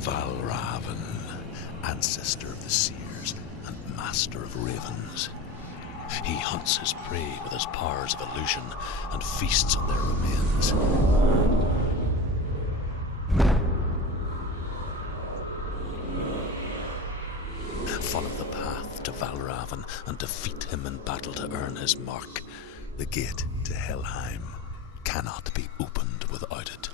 Valravn, ancestor of the seers and master of ravens. He hunts his prey with his powers of illusion and feasts on their remains. Follow the path to Valravn and defeat him in battle to earn his mark. The gate to Helheim cannot be opened without it.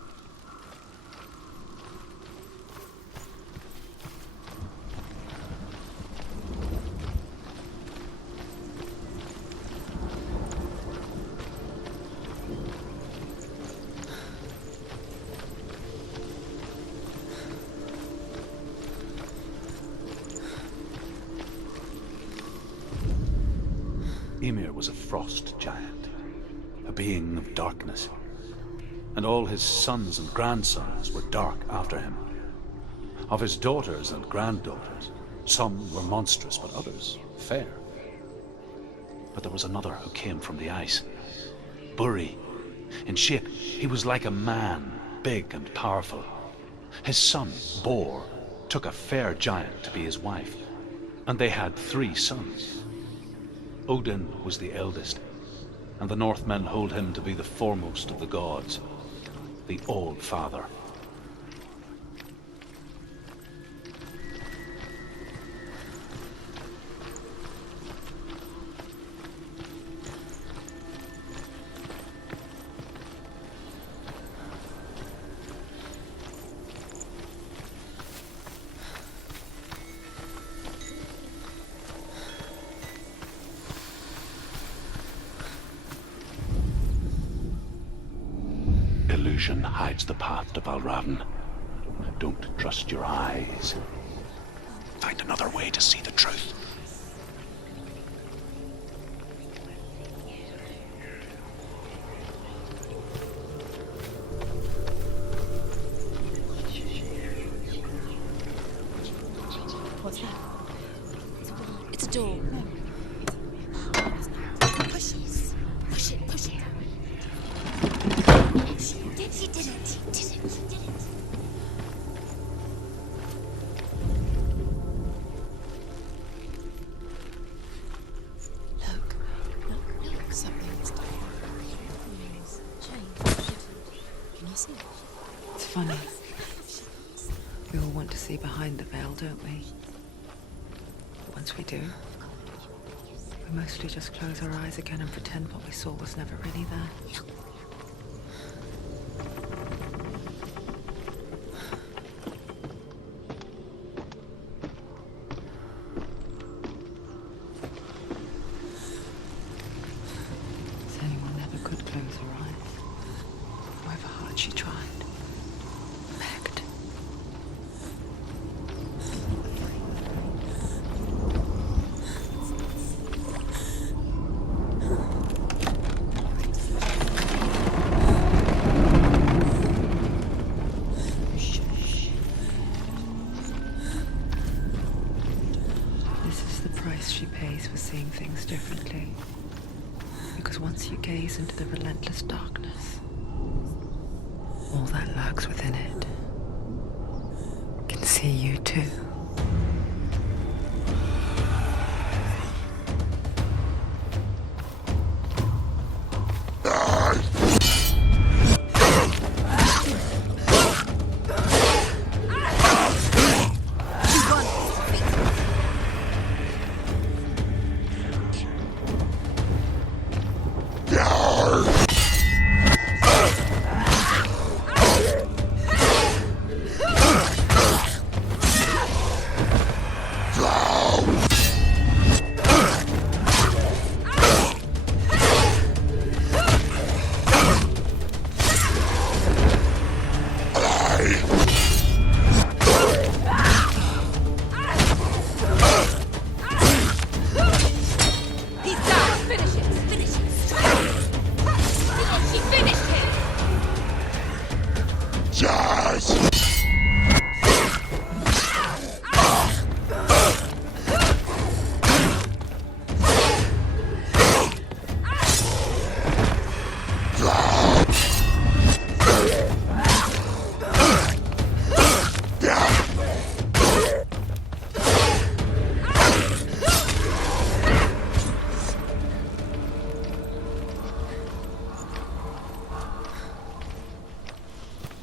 Ymir was a frost giant, a being of darkness, and all his sons and grandsons were dark after him. Of his daughters and granddaughters, some were monstrous, but others fair. But there was another who came from the ice, Buri. In shape, he was like a man, big and powerful. His son, Bor, took a fair giant to be his wife, and they had 3 sons. Odin was the eldest, and the Northmen hold him to be the foremost of the gods, the All-Father. Illusion hides the path to Valravn. Don't trust your eyes. Find another way to see the truth. What's that? It's a door. Push it. Push it. Push it. He did it. He did it. He did it. Look. Something's done. Changed. Can you see it? It's funny. We all want to see behind the veil, don't we? But once we do, we mostly just close our eyes again and pretend what we saw was never really there. Differently, because once you gaze into the relentless darkness, all that lurks within it can see you too.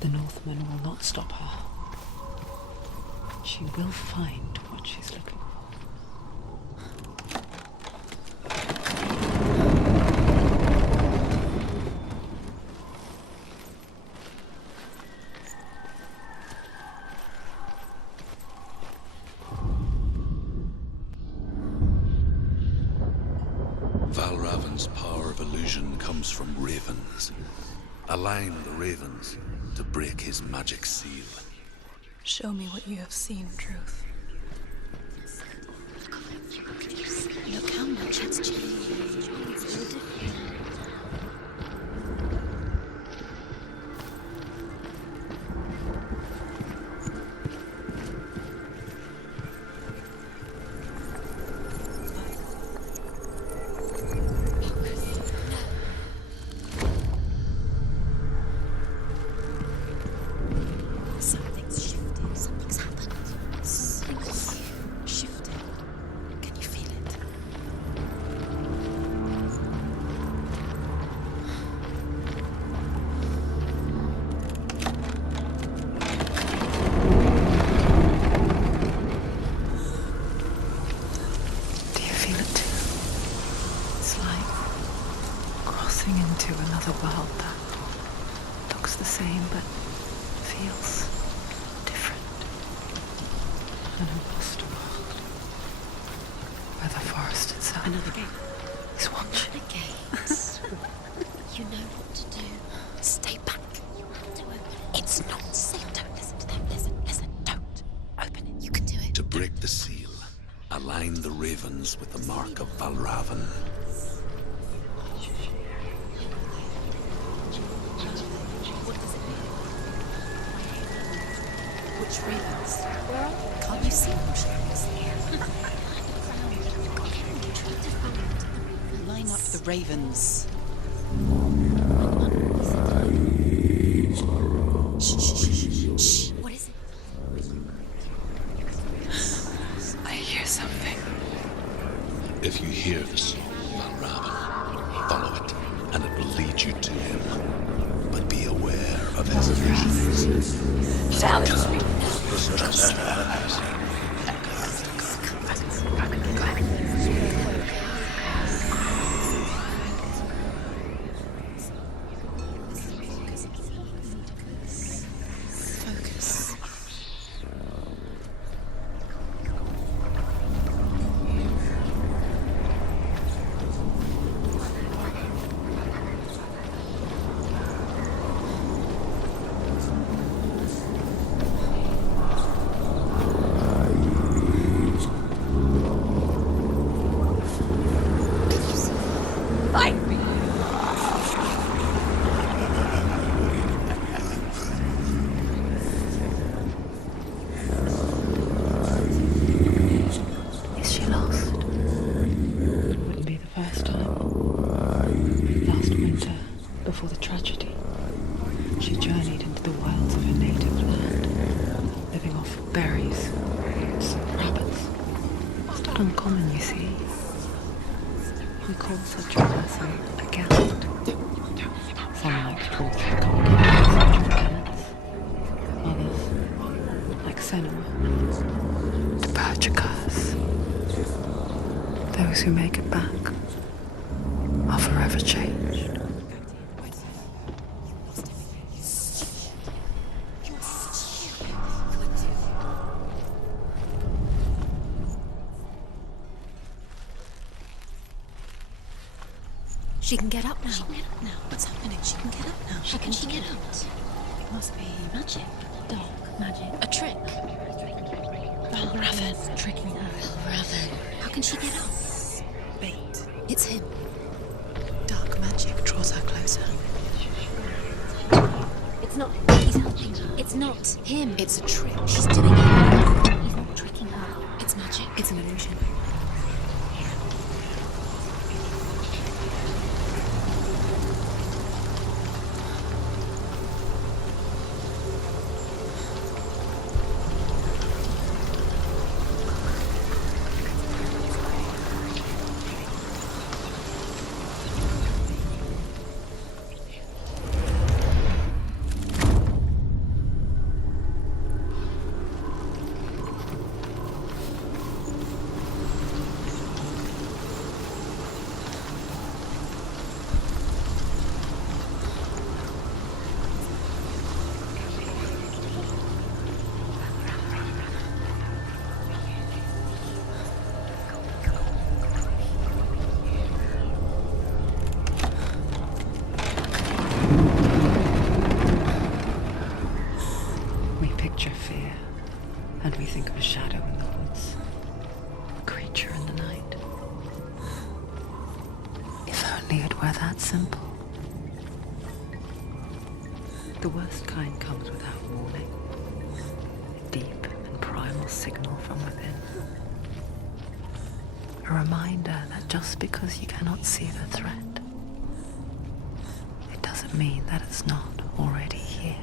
The Northmen will not stop her. She will find what she's looking for. Valravn's power of illusion comes from ravens. Align the ravens to break his magic seal. Show me what you have seen, Truth. Look how much it's changed. It's all different. Into another world that looks the same but feels different. An imposter world where the forest itself Another gate. is watching. Another gate. You know what to do. Stay back. You have to open it. It's not safe. Don't listen to them. Listen. Don't open it. You can do it. To break the seal, align the ravens with the mark of Valravn. Ravens. Can't you see them? Line up the ravens. Shh. What is it? I hear something. If you hear the song of Valravn, follow it, and it will lead you to him. But be aware of his visions. Celte! Before the tragedy, she journeyed into the wilds of her native land, living off berries, roots, and rabbits. It's not uncommon, you see. We call such a person a gallant. Some like truth can't give such penance. Others, like Senua, to purge a curse. Those who make it back are forever changed. She can get up now. What's happening? She can get up now. How can she get out? It must be magic. Dark magic. A trick. Valravn tricking her. Valravn. How can she get out? Bait. It's him. Dark magic draws her closer. It's not. He's helping her. It's not him. It's a trick. She's doing it. He's not tricking her. It's magic. It's an illusion. The worst kind comes without warning. A deep and primal signal from within. A reminder that just because you cannot see the threat, it doesn't mean that it's not already here.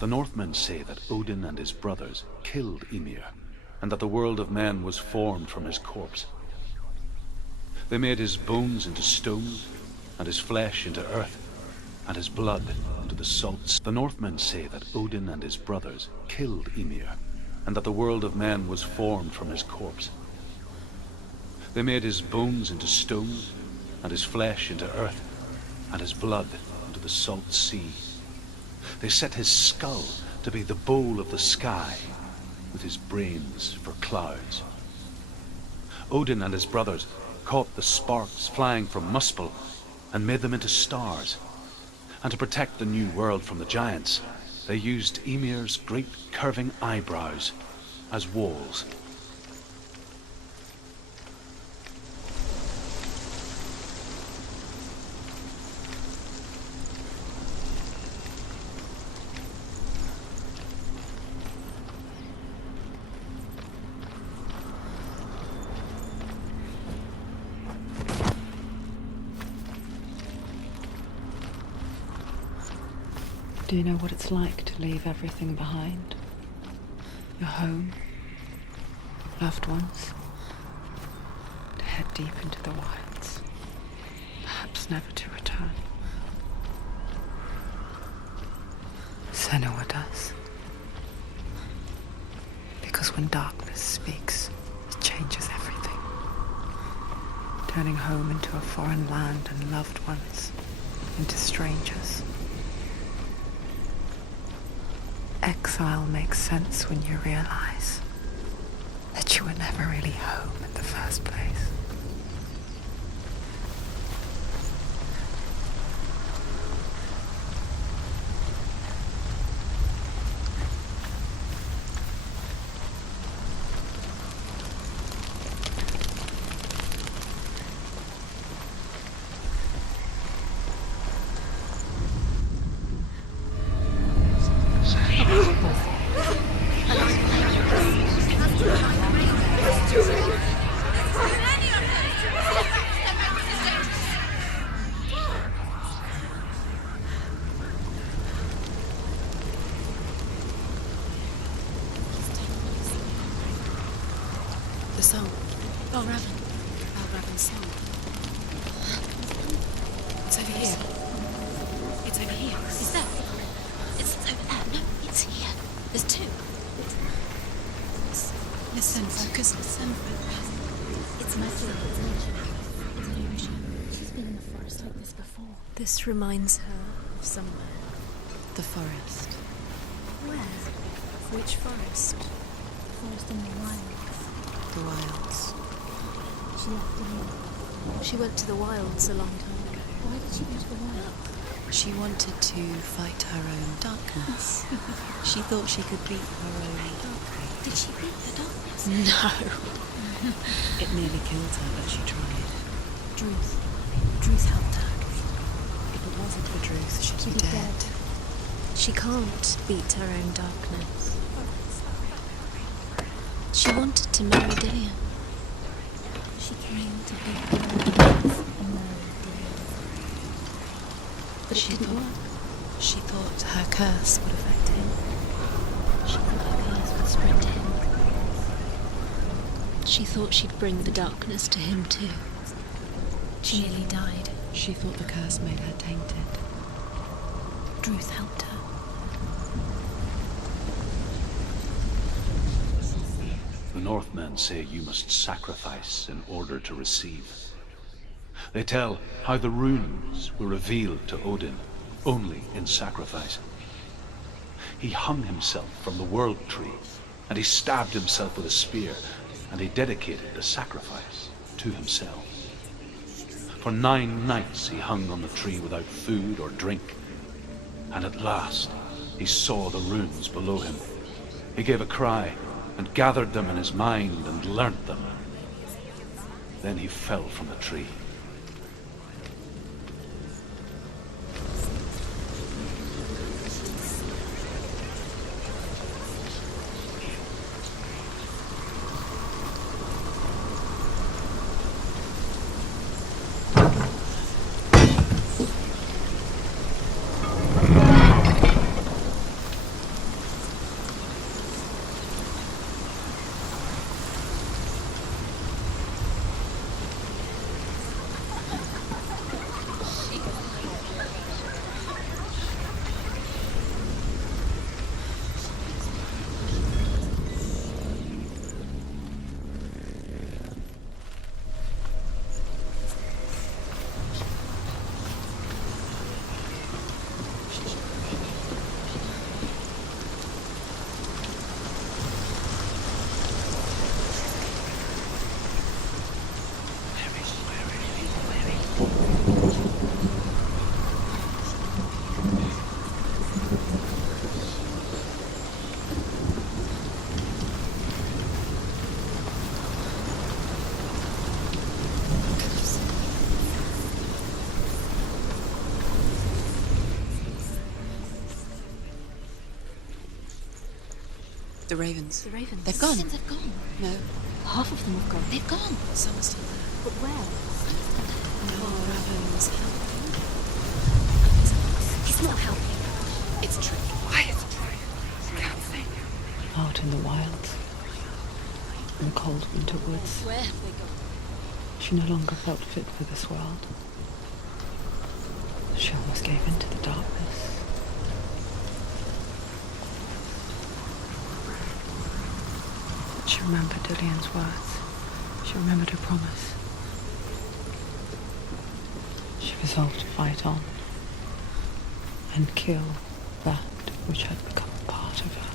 The Northmen say that Odin and his brothers killed Ymir, and that the world of men was formed from his corpse. They made his bones into stone, and his flesh into earth, and his blood into the salts. The Northmen say that Odin and his brothers killed Ymir, and that the world of men was formed from his corpse. They made his bones into stone, and his flesh into earth, and his blood into the salt sea. They set his skull to be the bowl of the sky, with his brains for clouds. Odin and his brothers caught the sparks flying from Muspel and made them into stars. And to protect the new world from the giants, they used Ymir's great curving eyebrows as walls. Do you know what it's like to leave everything behind? Your home, loved ones, to head deep into the wilds, perhaps never to return. Senua does. Because when darkness speaks, it changes everything, turning home into a foreign land and loved ones into strangers. Exile makes sense when you realize that you were never really home in the first place. The song. Valravn's song. It's over here. It's over here. Is there? It's over there. No, it's here. There's two. Listen, focus, listen. It's my fear. It's an illusion. She's been in the forest like this before. This reminds her of somewhere. The forest. Where? Which forest? The forest in the wilds. The wilds. She left the room. She went to the wilds a long time ago. Why did she go to the wilds? She wanted to fight her own darkness. She thought she could beat her own darkness. Did she beat her darkness? No. It nearly killed her, but she tried. Druth. Druth helped her. If it wasn't for Druth, she'd be dead. She can't beat her own darkness. She wanted to marry Dillian. She came to beat her own darkness and marry Dillian. But it didn't work. She thought her curse would affect him. She thought her curse would spread to him. She thought she'd bring the darkness to him too. She nearly died. She thought the curse made her tainted. Druth helped her. The Northmen say you must sacrifice in order to receive. They tell how the runes were revealed to Odin only in sacrifice. He hung himself from the world tree, and he stabbed himself with a spear, and he dedicated the sacrifice to himself. For 9 nights he hung on the tree without food or drink, and at last he saw the runes below him. He gave a cry and gathered them in his mind and learnt them. Then he fell from the tree. The ravens. The ravens. They've gone. They've gone. No, Half of them have gone. they've gone. Some are still there. But where? No, ravens. He's not helping. It's true. Quiet. Can't think. Out in the wilds, in the cold winter woods, Where have they gone? she no longer felt fit for this world. She almost gave in to the darkness. She remembered Dillian's words. She remembered her promise. She resolved to fight on and kill that which had become a part of her.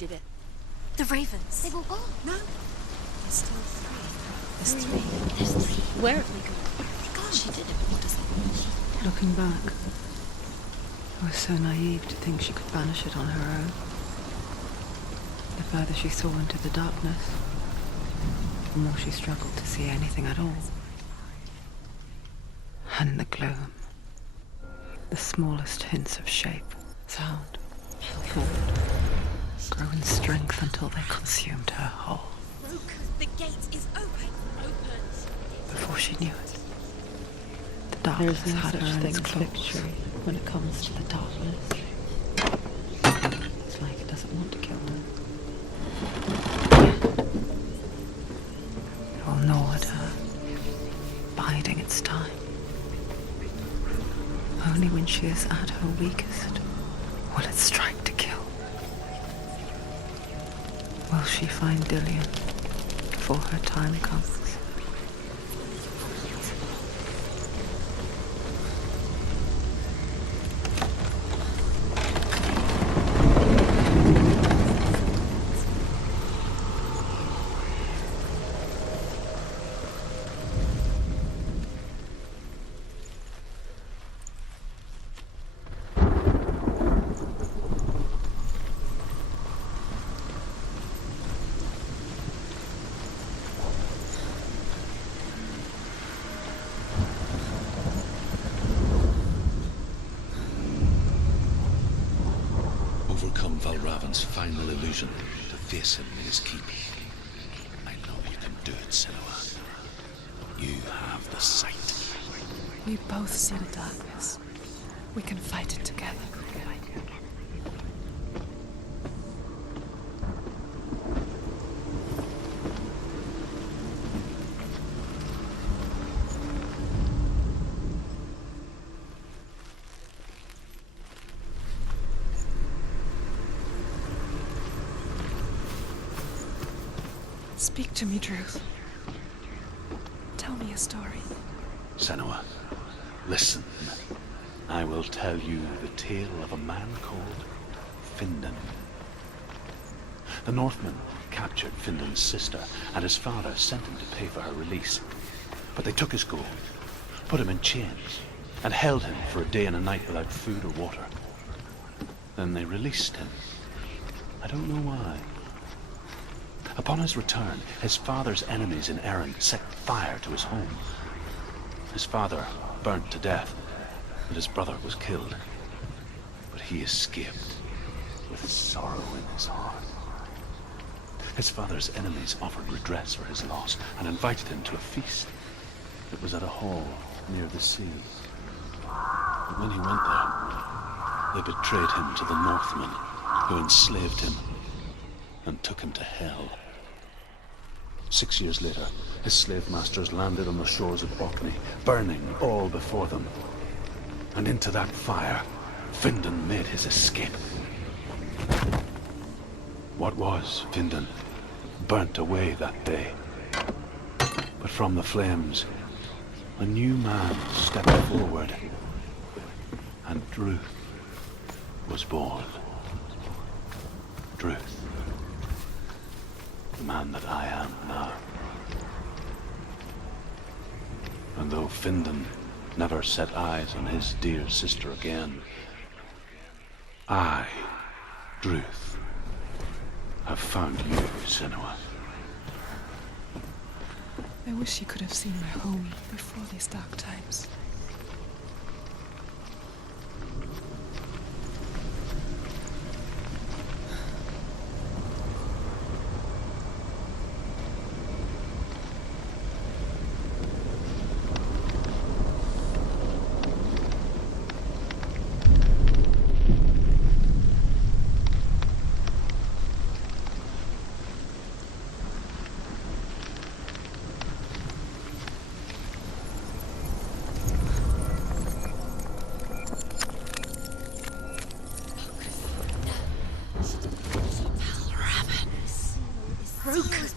did it. The ravens. They've all gone. No. There's still three. There's three. There's three. Where have they gone? Where have they gone? She did it. What does that mean? Looking back, I was so naive to think she could banish it on her own. The further she saw into the darkness, the more she struggled to see anything at all. And in the gloom, the smallest hints of shape, sound, thought grew in strength until they consumed her whole. The gate is open. Before she knew it, the darkness had her own victory when it comes to the darkness. It's like it doesn't want to kill her. It will gnaw at her, biding its time. Only when she is at her weakest will it strike to kill. Will she find Dillion before her time comes? Overcome Valravn's final illusion to face him in his keep. I know you can do it, Senua. You have the sight. We both see the darkness. We can fight it together. Speak to me, Druth. Tell me a story. Senua, listen. I will tell you the tale of a man called Findan. The Northmen captured Findan's sister, and his father sent him to pay for her release. But they took his gold, put him in chains, and held him for a day and a night without food or water. Then they released him. I don't know why. Upon his return, his father's enemies in Erin set fire to his home. His father burnt to death, and his brother was killed. But he escaped with sorrow in his heart. His father's enemies offered redress for his loss and invited him to a feast. It was at a hall near the sea. But when he went there, they betrayed him to the Northmen, who enslaved him and took him to hell. 6 years later, his slave masters landed on the shores of Orkney, burning all before them. And into that fire, Findan made his escape. What was Findan burnt away that day. But from the flames, a new man stepped forward, and Druth was born. Druth. The man that I am now. And though Findan never set eyes on his dear sister again, I, Druth, have found you, Senua. I wish you could have seen my home before these dark times.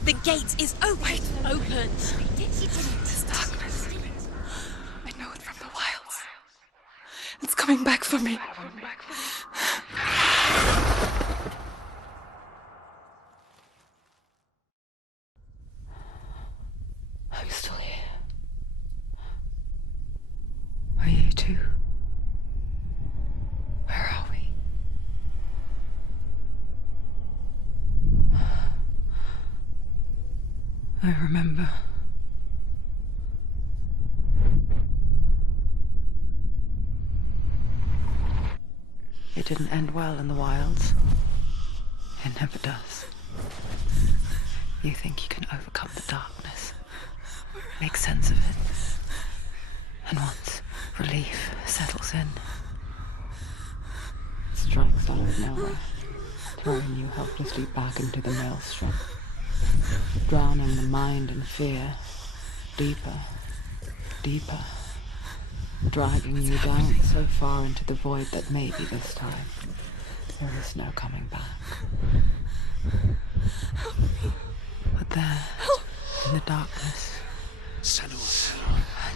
The gate is open. Open. This darkness. I know it from the wilds. It's coming back for me. I remember. It didn't end well in the wilds. It never does. You think you can overcome the darkness, make sense of it, and once relief settles in, it strikes out of nowhere, throwing you helplessly back into the maelstrom, drowning the mind in fear, deeper, deeper, dragging you down so far into the void that maybe this time there is no coming back. But there, in the darkness, Senua,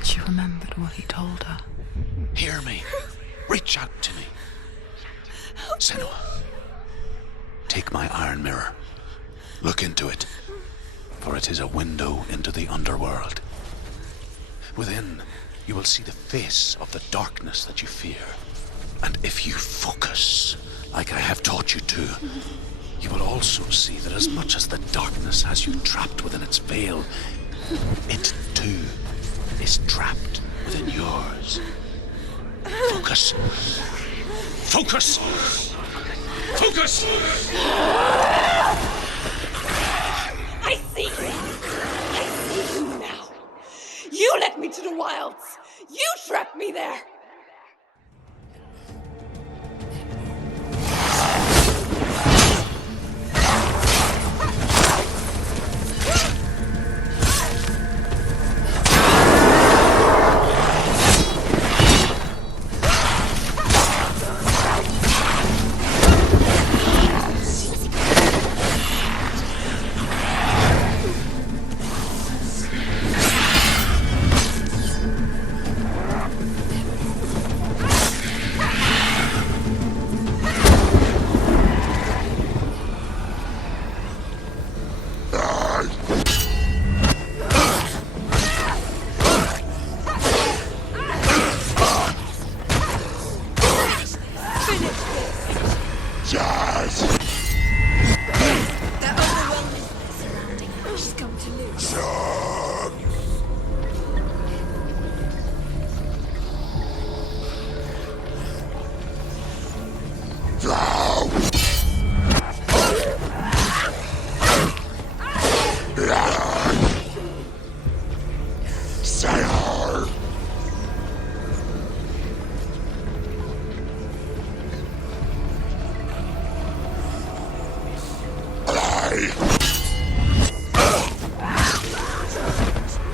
she remembered what he told her. hear me. Reach out to me. Senua, take my iron mirror. Look into it, for it is a window into the underworld. Within, you will see the face of the darkness that you fear. And if you focus, like I have taught you to, you will also see that as much as the darkness has you trapped within its veil, it too is trapped within yours. Focus. Focus! Focus! I see you! I see you now! You led me to the wilds! You trapped me there!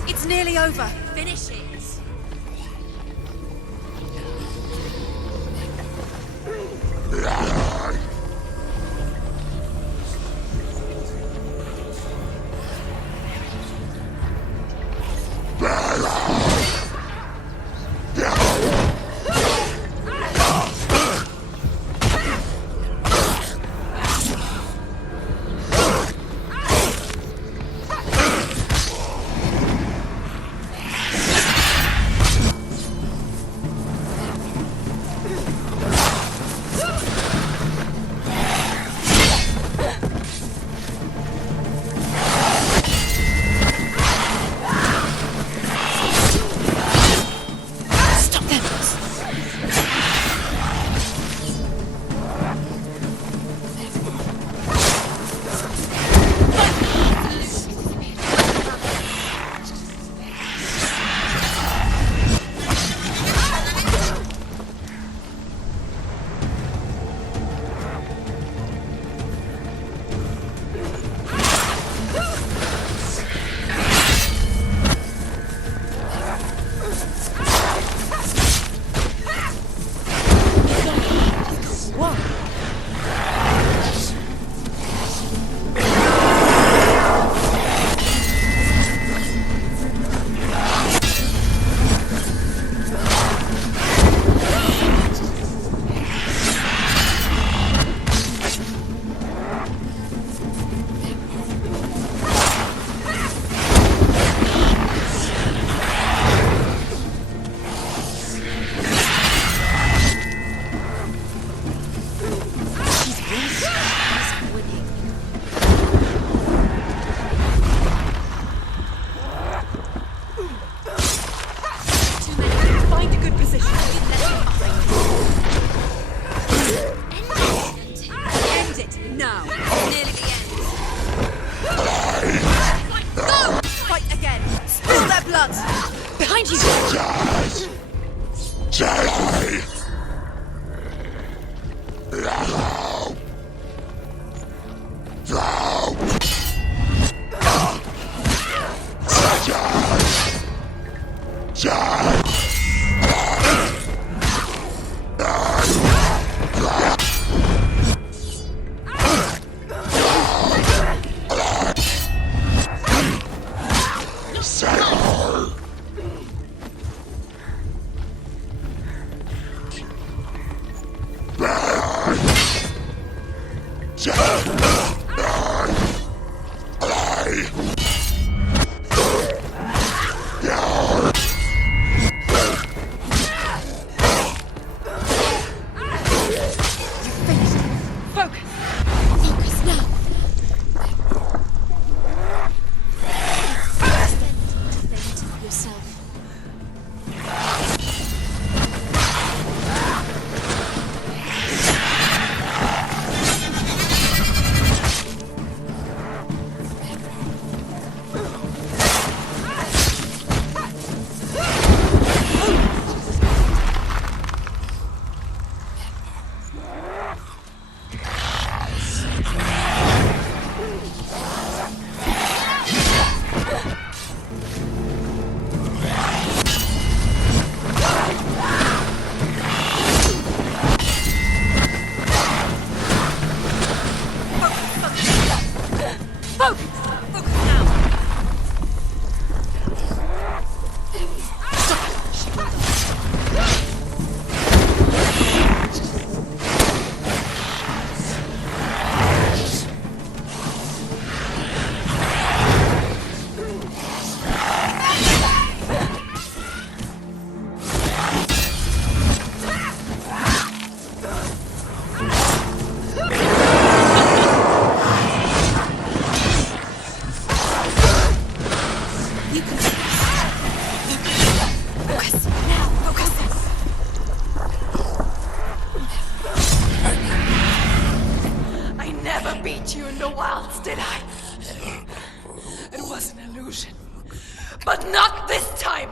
It's nearly over. Finish it. Behind you! beat you in the wilds, did I? It was an illusion. But not this time!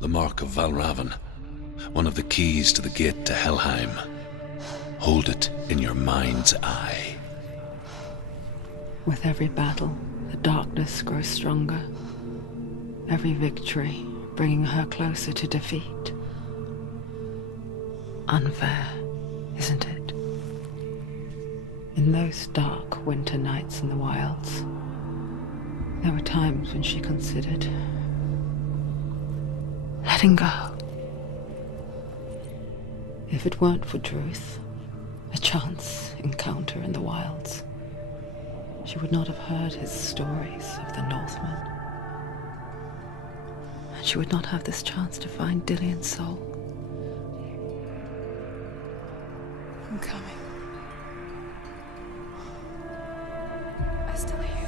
The mark of Valravn, one of the keys to the gate to Helheim. Hold it in your mind's eye. With every battle, the darkness grows stronger. Every victory bringing her closer to defeat. Unfair, isn't it? In those dark winter nights in the wilds, there were times when she considered letting go. If it weren't for Druth, a chance encounter in the wilds, she would not have heard his stories of the Northmen. And she would not have this chance to find Dillion's soul. I'm coming. I still hear